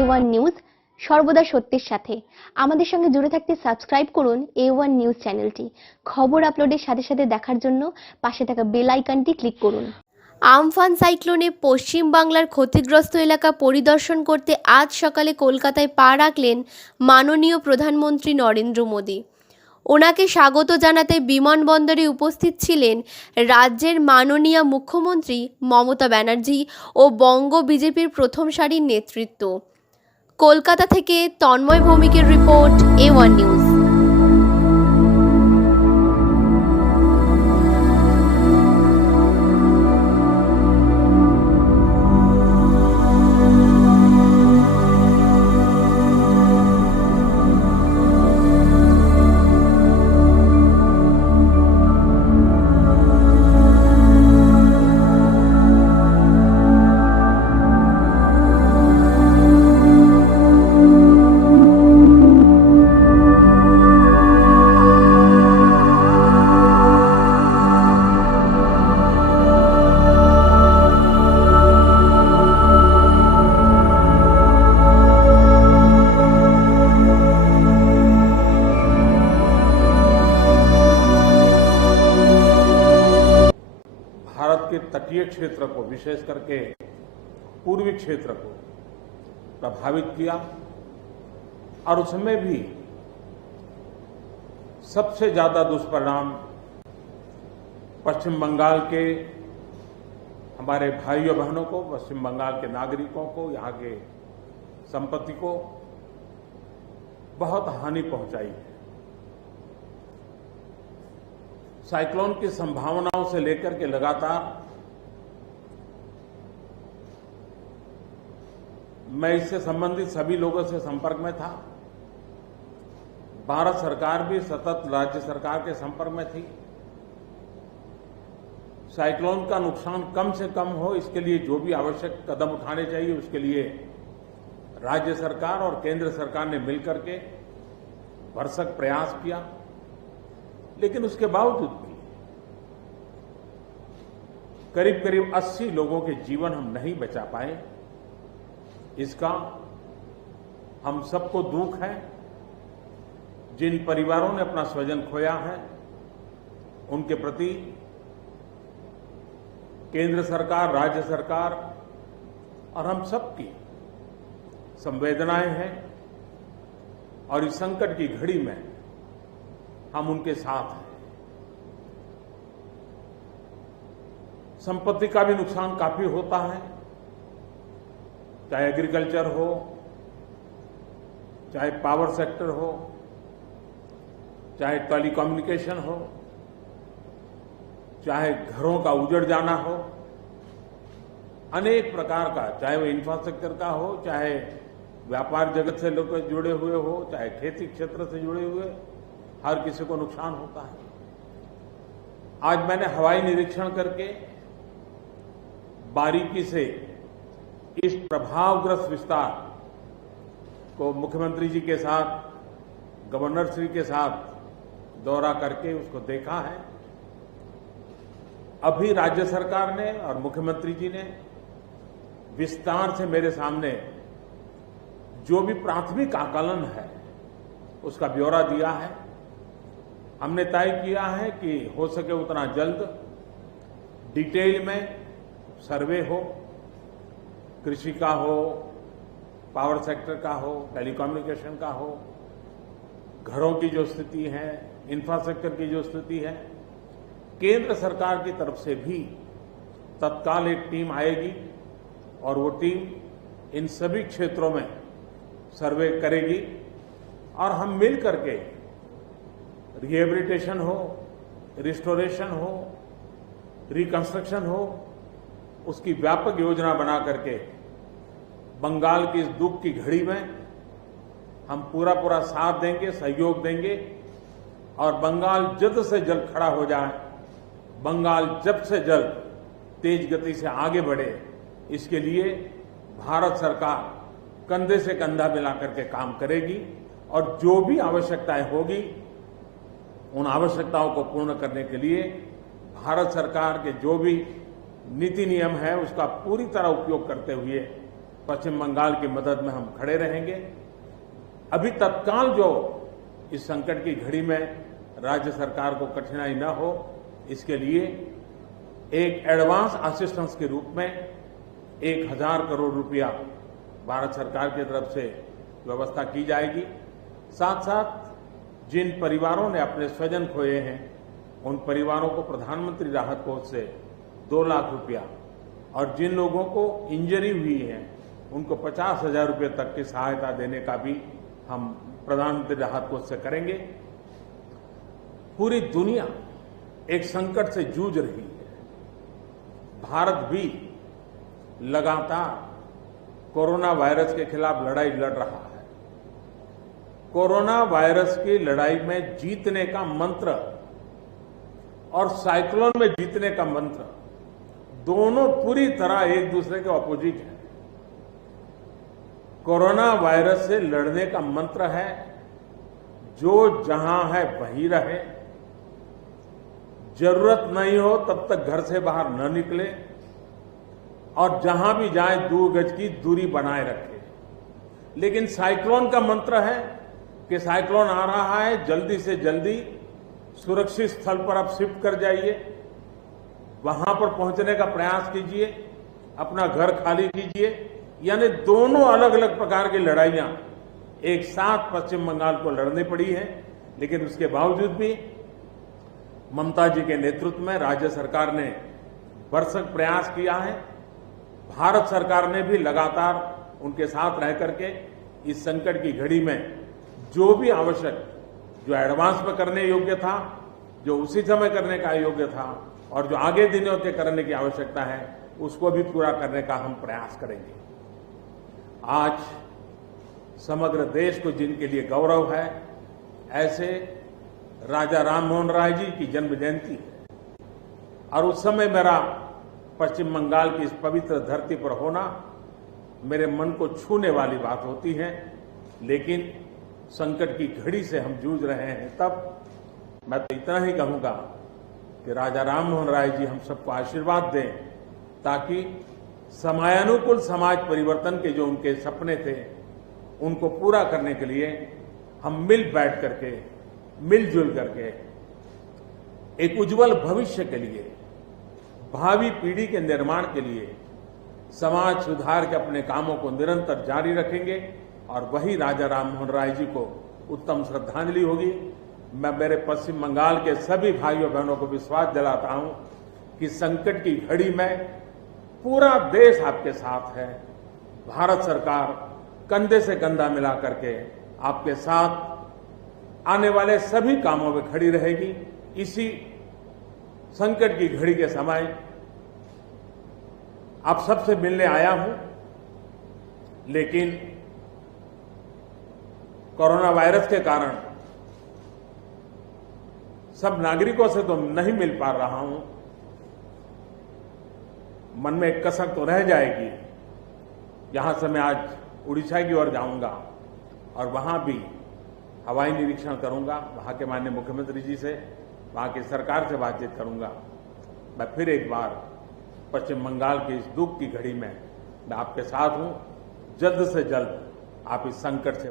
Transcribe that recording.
A1 news সর্বদা সত্যের সাথে। আমাদের সঙ্গে জুড়ে থাকতে সাবস্ক্রাইব করুন A1 নিউজ চ্যানেলটি। খবর আপলোডের সাথে সাথে দেখার জন্য পাশে থাকা বেল আইকনটি ক্লিক করুন। আমফান সাইক্লোনে পশ্চিম বাংলার ক্ষতিগ্রস্ত এলাকা পরিদর্শন করতে আজ সকালে কলকাতায় পা রাখলেন মাননীয় প্রধানমন্ত্রী নরেন্দ্র মোদী। ওনাকে স্বাগত জানাতে বিমানবন্দরে উপস্থিত ছিলেন রাজ্যের মাননীয় মুখ্যমন্ত্রী মমতা ব্যানার্জি ও বঙ্গ বিজেপির প্রথম সারির নেতৃত্ব। কলকাতা থেকে তন্ময় ভৌমিকের রিপোর্ট, A1 নিউজ। भारत के तटीय क्षेत्र को, विशेष करके पूर्वी क्षेत्र को प्रभावित किया और उसमें भी सबसे ज्यादा दुष्परिणाम पश्चिम बंगाल के हमारे भाइयों बहनों को, पश्चिम बंगाल के नागरिकों को, यहाँ के संपत्ति को बहुत हानि पहुंचाई है। साइक्लोन की संभावनाओं से लेकर के लगातार मैं इससे संबंधित सभी लोगों से संपर्क में था। भारत सरकार भी सतत राज्य सरकार के संपर्क में थी। साइक्लोन का नुकसान कम से कम हो, इसके लिए जो भी आवश्यक कदम उठाने चाहिए उसके लिए राज्य सरकार और केंद्र सरकार ने मिलकर के भरसक प्रयास किया। लेकिन उसके बावजूद भी करीब करीब 80 लोगों के जीवन हम नहीं बचा पाए। इसका हम सबको दुख है। जिन परिवारों ने अपना स्वजन खोया है उनके प्रति केंद्र सरकार, राज्य सरकार और हम सबकी संवेदनाएं हैं और इस संकट की घड़ी में हम उनके साथ हैं। संपत्ति का भी नुकसान काफी होता है, चाहे एग्रीकल्चर हो, चाहे पावर सेक्टर हो, चाहे टेलीकम्युनिकेशन हो, चाहे घरों का उजड़ जाना हो, अनेक प्रकार का, चाहे वो इंफ्रास्ट्रक्चर का हो, चाहे व्यापार जगत से लोग जुड़े हुए हो, चाहे खेती क्षेत्र से जुड़े हुए, हर किसी को नुकसान होता है। आज मैंने हवाई निरीक्षण करके बारीकी से इस प्रभावग्रस्त विस्तार को मुख्यमंत्री जी के साथ, गवर्नर श्री के साथ दौरा करके उसको देखा है। अभी राज्य सरकार ने और मुख्यमंत्री जी ने विस्तार से मेरे सामने जो भी प्राथमिक आकलन है उसका ब्यौरा दिया है। हमने तय किया है कि हो सके उतना जल्द डिटेल में सर्वे हो, कृषि का हो, पावर सेक्टर का हो, टेलीकम्युनिकेशन का हो, घरों की जो स्थिति है, इंफ्रास्ट्रक्चर की जो स्थिति है। केंद्र सरकार की तरफ से भी तत्काल एक टीम आएगी और वो टीम इन सभी क्षेत्रों में सर्वे करेगी और हम मिल करके रिहेबिलिटेशन हो, रिस्टोरेशन हो, रिकंस्ट्रक्शन हो, उसकी व्यापक योजना बना करके बंगाल की इस दुख की घड़ी में हम पूरा साथ देंगे, सहयोग देंगे और बंगाल जल्द से जल्द खड़ा हो जाए, बंगाल जल्द से जल्द तेज गति से आगे बढ़े, इसके लिए भारत सरकार कंधे से कंधा मिला करके काम करेगी और जो भी आवश्यकताएं होगी उन आवश्यकताओं को पूर्ण करने के लिए भारत सरकार के जो भी नीति नियम है उसका पूरी तरह उपयोग करते हुए पश्चिम बंगाल की मदद में हम खड़े रहेंगे। अभी तत्काल जो इस संकट की घड़ी में राज्य सरकार को कठिनाई न हो, इसके लिए एक एडवांस असिस्टेंस के रूप में 1000 करोड़ रुपया भारत सरकार की तरफ से व्यवस्था की जाएगी। साथ साथ जिन परिवारों ने अपने स्वजन खोए हैं, उन परिवारों को प्रधानमंत्री राहत कोष से 2 लाख रुपया और जिन लोगों को इंजरी हुई है उनको 50,000 रुपये तक की सहायता देने का भी हम प्रधानमंत्री राहत कोष से करेंगे। पूरी दुनिया एक संकट से जूझ रही है। भारत भी लगातार कोरोना वायरस के खिलाफ लड़ाई लड़ रहा है। कोरोना वायरस की लड़ाई में जीतने का मंत्र और साइक्लोन में जीतने का मंत्र दोनों पूरी तरह एक दूसरे के ऑपोजिट हैं। कोरोना वायरस से लड़ने का मंत्र है जो जहां है वहीं रहे, जरूरत नहीं हो तब तक घर से बाहर न निकले और जहां भी जाए 2 गज की दूरी बनाए रखे। लेकिन साइक्लोन का मंत्र है कि साइक्लोन आ रहा है, जल्दी से जल्दी सुरक्षित स्थल पर आप शिफ्ट कर जाइए, वहां पर पहुंचने का प्रयास कीजिए, अपना घर खाली कीजिए। यानी दोनों अलग अलग प्रकार की लड़ाइयां एक साथ पश्चिम बंगाल को लड़नी पड़ी है। लेकिन उसके बावजूद भी ममता जी के नेतृत्व में राज्य सरकार ने भरसक प्रयास किया है। भारत सरकार ने भी लगातार उनके साथ रह करके इस संकट की घड़ी में जो भी आवश्यक, जो एडवांस में करने योग्य था, जो उसी समय करने का योग्य था और जो आगे दिनों के करने की आवश्यकता है, उसको भी पूरा करने का हम प्रयास करेंगे। आज समग्र देश को जिनके लिए गौरव है, ऐसे राजा राममोहन राय जी की जन्म जयंती है और उस समय मेरा पश्चिम बंगाल की इस पवित्र धरती पर होना मेरे मन को छूने वाली बात होती है। लेकिन संकट की घड़ी से हम जूझ रहे हैं, तब मैं तो इतना ही कहूंगा कि राजा राममोहन राय जी हम सबको आशीर्वाद दें ताकि समयानुकूल समाज परिवर्तन के जो उनके सपने थे उनको पूरा करने के लिए हम बैठ करके, मिलजुल करके एक उज्जवल भविष्य के लिए, भावी पीढ़ी के निर्माण के लिए समाज सुधार के अपने कामों को निरंतर जारी रखेंगे और वही राजा राममोहन राय जी को उत्तम श्रद्धांजलि होगी। मैं मेरे पश्चिम बंगाल के सभी भाइयों बहनों को विश्वास दिलाता हूं कि संकट की घड़ी में पूरा देश आपके साथ है। भारत सरकार कंधे से कंधा मिला करके आपके साथ आने वाले सभी कामों में खड़ी रहेगी। इसी संकट की घड़ी के समय आप सबसे मिलने आया हूं, लेकिन कोरोना वायरस के कारण सब नागरिकों से तो नहीं मिल पा रहा हूं। मन में एक कसक तो रह जाएगी। यहां से मैं आज उड़ीसा की ओर जाऊंगा और वहां भी हवाई निरीक्षण करूंगा, वहां के माननीय मुख्यमंत्री जी से, वहां की सरकार से बातचीत करूंगा। मैं फिर एक बार पश्चिम बंगाल की इस दुख की घड़ी में मैं आपके साथ हूं। जल्द से जल्द आप इस संकट से